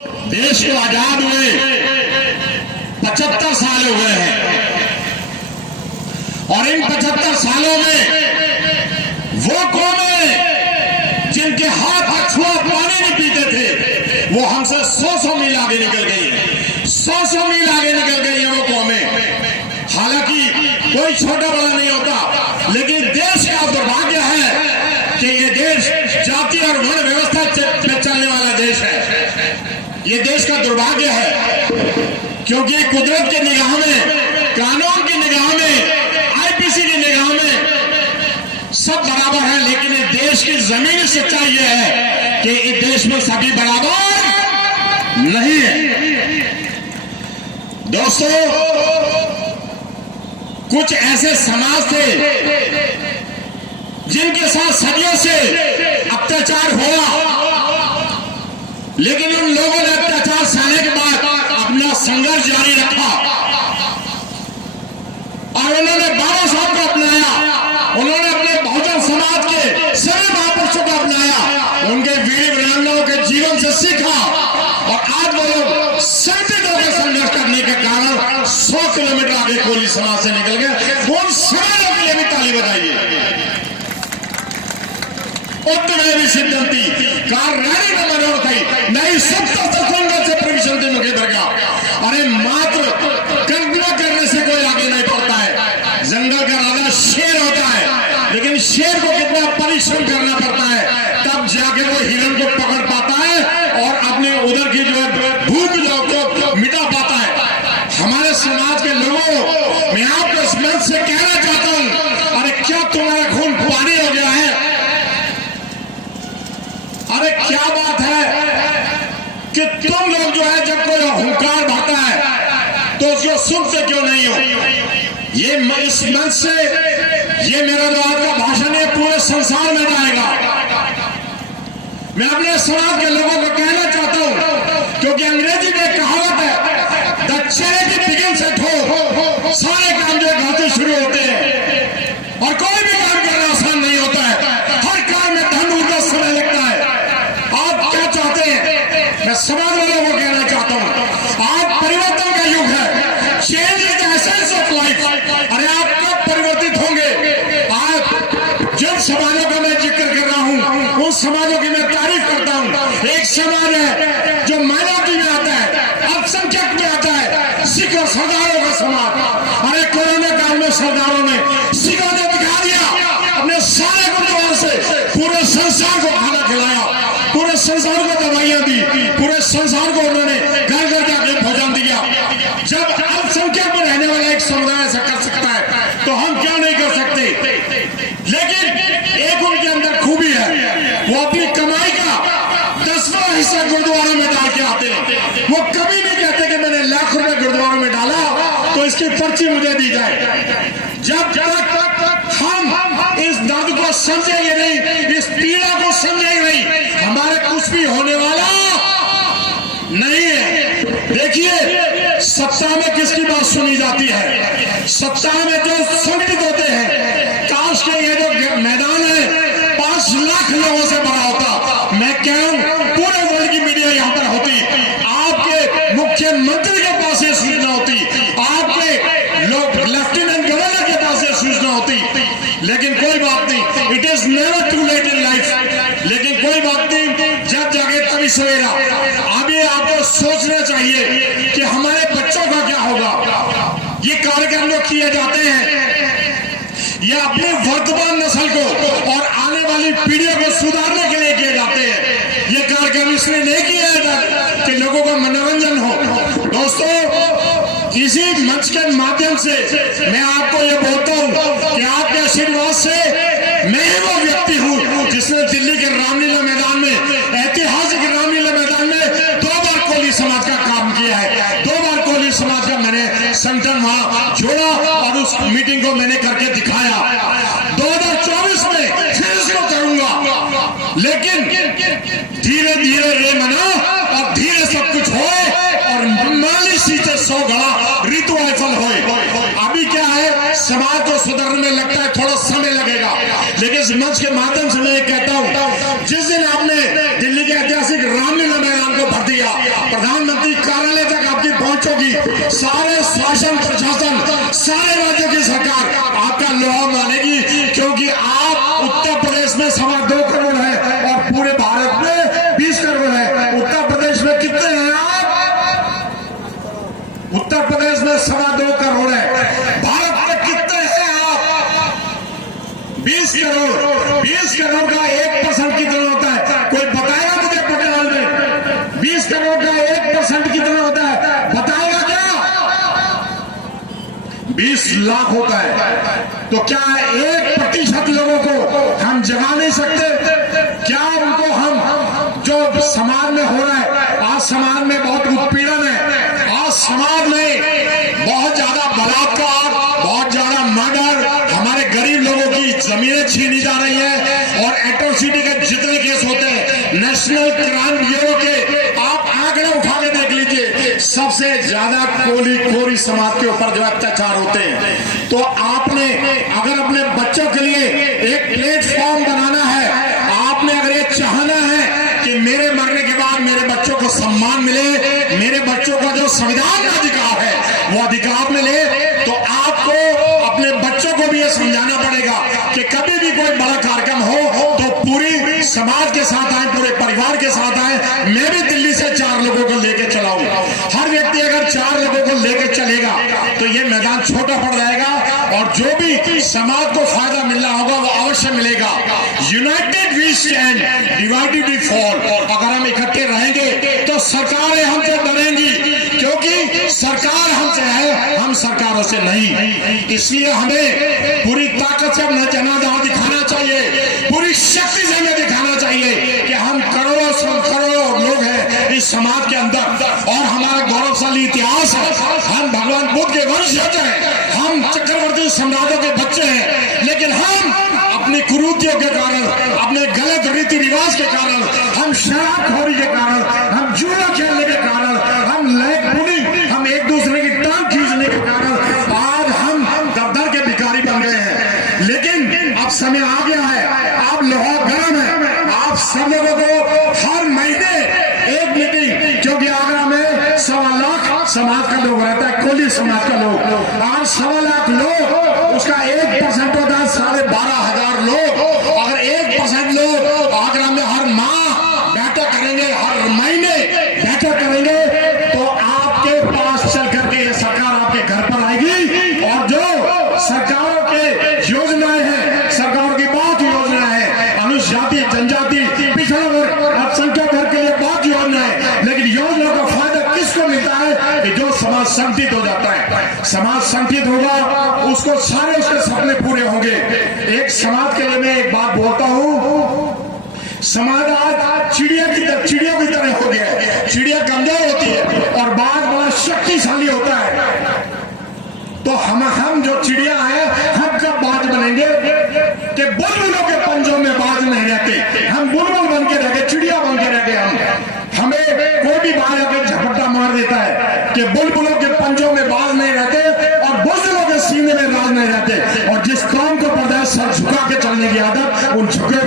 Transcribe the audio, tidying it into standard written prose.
देश को आजाद हुए 75 साल हुए हैं और इन 75 सालों में वो कौमें जिनके हाथ अछुआ पानी नहीं पीते थे वो हमसे 100 मील आगे निकल गई है। 100 मील आगे निकल गई है वो कौमें। हालांकि कोई छोटा बड़ा नहीं होता, लेकिन देश का दुर्भाग्य है कि ये देश जाति और वर्ण व्यवस्था पे चलने वाला देश है। ये देश का दुर्भाग्य है क्योंकि कुदरत की निगाह में, कानून की निगाह में, आईपीसी की निगाह में सब बराबर है, लेकिन इस देश की जमीनी सच्चाई यह है कि इस देश में सभी बराबर नहीं है। दोस्तों, कुछ ऐसे समाज थे जिनके साथ सदियों से अत्याचार हुआ, लेकिन उन लोगों ने अत्याचार सहने के बाद अपना संघर्ष जारी रखा और उन्होंने बाबा साहब को अपनाया। उन्होंने अपने बहुजन समाज के सभी महापुरुषों को अपनाया, उनके वीर वीरांगनाओं के जीवन से सीखा और आज वो लोग संगठित होकर संघर्ष करने के कारण 100 किलोमीटर आगे कोली समाज से निकल गए। उन सभी लोगों के लिए भी ताली बजाइए। सिद्धंती कार्याणी में मनोरथई नहीं सुप्त संघर्ष से प्रविशंति मुखे दरगाह। अरे मात्र कल्पना करने से कोई आगे नहीं पड़ता है। जंगल का राजा शेर होता है, लेकिन शेर को कितना परिश्रम करना पड़ता है, तब जाके वो हिरण को पकड़ पाता है और अपने उधर की जो है भूख को मिटा पाता है। हमारे समाज के लोगों, मैं आपको इस मंच से कहना चाहता हूं, अरे क्या तुम्हारा खून पानी हो गया है? अरे क्या बात है कि तुम लोग जो है जब कोई हुंकार भरता है तो उसको सुनते क्यों नहीं हो? ये इस मंच से ये मेरा जो आज का भाषण है पूरे संसार में जाएगा। मैं अपने समाज के लोगों को कहना चाहता हूं, क्योंकि अंग्रेजी में एक कहावत है, the charity begins at home. सारे काम जो घर से शुरू होते हैं और कोई भी काम करना आसान नहीं होता है। हर काम में धन ऊर्जा समय लगता है। आप क्या चाहते हैं? मैं समाज वालों को कहना चाहता हूं, आज परिवर्तन का युग है। Change is the essence of life. अरे आप कब परिवर्तित होंगे? आप जिन समाजों का मैं जिक्र कर रहा हूं उन समाजों की मैं तारीफ करता हूं। एक समाज है जो माइनॉरिटी में आता है, अल्पसंख्यक में आता है, सिख और सरदारों का समाज। अरे कोरोना काल में सरदारों ने, सिखों ने दिखा दिया अपने सारे गुरुद्वारों से पूरे संसार को खाना खिलाया, पूरे संसार को दवाइयां दी, पूरे संसार को उन्होंने घर घर जाके भोजन दिया। जब अल्पसंख्यक में रहने वाला एक समुदाय ऐसा कर सकता है तो हम क्या नहीं कर सकते? लेकिन एक उनके अंदर खूबी है, वो अपनी कमाई का 10वां हिस्सा गुरुद्वारों में डाल के आते हैं। वो कभी नहीं कहते कि मैंने लाख रुपए गुरुद्वारों में डाला तो इसकी पर्ची मुझे दी जाए। जब तक हम इस दर्द को समझेंगे नहीं, इस पीड़ा को समझेंगे नहीं, हमारे कुछ भी होने वाला नहीं है। देखिए, सत्ता में किसकी बात सुनी जाती है? सत्ता में जो संगठित होते हैं। काश के ये जो मैदान है 5 लाख लोगों से भरा होता। मैं कह रहा हूं पूरे वर्ल्ड की मीडिया यहां पर होती, आपके मुख्यमंत्री के पास ये सूचना होती, आपके लोग लेफ्टिनेंट गवर्नर के पास ये सूचना होती। लेकिन कोई बात नहीं, it is never too late in life. लेकिन कोई बात नहीं, जब जागे तभी सवेरा। अभी आपको सोचना चाहिए कि हमारे बच्चों का क्या होगा। ये कार्यक्रम जो किए जाते हैं ये अपनी वर्तमान नस्ल को और आने वाली पीढ़ियों को सुधारने के लिए किए जाते हैं। ये कार्यक्रम इसलिए नहीं किया जाता कि लोगों का मनोरंजन हो। दोस्तों, इसी मंच के माध्यम से मैं आपको ये बोलता हूं कि आपके आशीर्वाद से मैं ही वो व्यक्ति हूं जिसने दिल्ली के रामलीला मैदान में, ऐतिहासिक रामलीला मैदान में 2 बार कोली समाज का काम किया है। 2 बार कोली समाज का मैंने संगठन वहां जोड़ा और उस मीटिंग को मैंने करके दिखाया। 2024 में फिर इसको करूंगा, लेकिन धीरे धीरे रे मना और धीरे सब कुछ होए और माली सीते 100 घड़ा ऋतु फल होए। अभी क्या है, समाज को सुधरने में लगता है थोड़ा समय लगेगा, लेकिन इस मंच के माध्यम से मैं कहता हूं, जिस दिन आपने दिल्ली के ऐतिहासिक रामलीला मैदान को भर दिया, उत्तर प्रदेश में 2.25 करोड़ है। भारत में कितने हैं आप? 20 करोड़। 20 करोड़ का 1% कितना होता है? कोई बताएगा मुझे पटियाला में 20 करोड़ का 1% कितना होता है? बताएगा क्या? 20 लाख होता है। तो क्या 1% लोगों को हम जगा नहीं सकते? क्या उनको हम जो समाज में हो रहा है, आज समाज में बहुत उत्पीड़न है, आज समाज में बहुत ज्यादा बलात्कार, बहुत ज्यादा मर्डर, हमारे गरीब लोगों की जमीनें छीनी जा रही है और एट्रोसिटी के जितने केस होते हैं नेशनल क्राइम ब्यूरो के, आप आंकड़े उठा के देख लीजिए, सबसे ज्यादा कोली समाज के ऊपर जो अत्याचार होते हैं। तो आपने अगर अपने बच्चों के लिए एक प्लेटफॉर्म बनाना है, आपने अगर ये चाहना है कि मेरे मरने के बाद मेरे बच्चों को सम्मान मिले, मेरे बच्चों का जो संविधान का अधिकार है वो अधिकार मिले, तो आपको अपने बच्चों को भी ये समझाना पड़ेगा कि कभी भी कोई बड़ा कार्यक्रम हो तो पूरी समाज के साथ आए, पूरे परिवार के साथ आए। मैं भी दिल्ली से 4 लोगों को लेकर चलाऊं। हर व्यक्ति अगर 4 लोगों को लेकर चलेगा तो ये मैदान छोटा पड़ जाएगा और जो भी समाज को फायदा मिलना होगा वो अवश्य मिलेगा। United we stand, divided we fall. अगर हम इकट्ठे रहेंगे तो सरकारें हमसे डरेंगी, क्योंकि सरकार हमसे है, हम सरकारों से नहीं। इसलिए हमें पूरी ताकत से अपना जनाधार दिखाना चाहिए, पूरी शक्ति से हमें दिखाना चाहिए कि हम करोड़ों लोग हैं इस समाज के अंदर और हमारा गौरवशाली इतिहास है। हम भगवान बुद्ध के वंशज हैं, हम चक्रवर्ती सम्राटों के बच्चे हैं, लेकिन हम अपनी कुरीतियों के कारण, अपने गलत रीति रिवाज के कारण, हम शराबखोरी के कारण, हम जुआ खेलने के कारण, हम लैग पुलिंग, हम एक दूसरे की टांग खींचने के कारण आज हम दर के भिखारी बन गए हैं। लेकिन अब समय आ गया है, आप लोहा गर्म है, आप सब लोगों को हर महीने एक मीटिंग, क्योंकि आगरा में 1.25 लाख समाज का लोग रहता है, कोली समाज का लोग, अगर 1.25 लाख लोग, उसका 1% होता है 12,500 लोग। अगर 1% लोग आगरा में हर माह बैठक करेंगे, हर महीने बैठक करेंगे, तो आपके पास चल करके ये सरकार आपके घर पर आएगी और जो सरकारों के योजनाएं हैं, सरकारों की बहुत योजना है, अनुसूचित जनजाति, पिछड़ा वर्ग, अल्पसंख्यक वर्ग के लिए बहुत योजना है, लेकिन योजना का फायदा किसको मिलता है कि जो समाज संगठित हो जाता है। समाज संगठित होगा, उसको सारे उसके सपने पूरे होंगे। एक समाज के लिए मैं एक बात बोलता हूं, समाज आज चिड़िया की तरह हो गया है। चिड़िया कमजोर होती है और बाघ बड़ा शक्तिशाली होता है। तो हम जो चिड़िया है, हम कब बाज बनेंगे कि बुलबुलों के पंजों में बाज नहीं रहते, हम बुलबुल बन के रह गए, चिड़िया बन के रह गए। हमें कोई भी बाज आकर झपट्टा मार देता है कि बुलबुलों के पंजों में बाज नहीं रहते और बुलबुलों के सीने में राज नहीं रहते। और जिस कौम को पता है सर झुका के चलने की आदत, उन झुके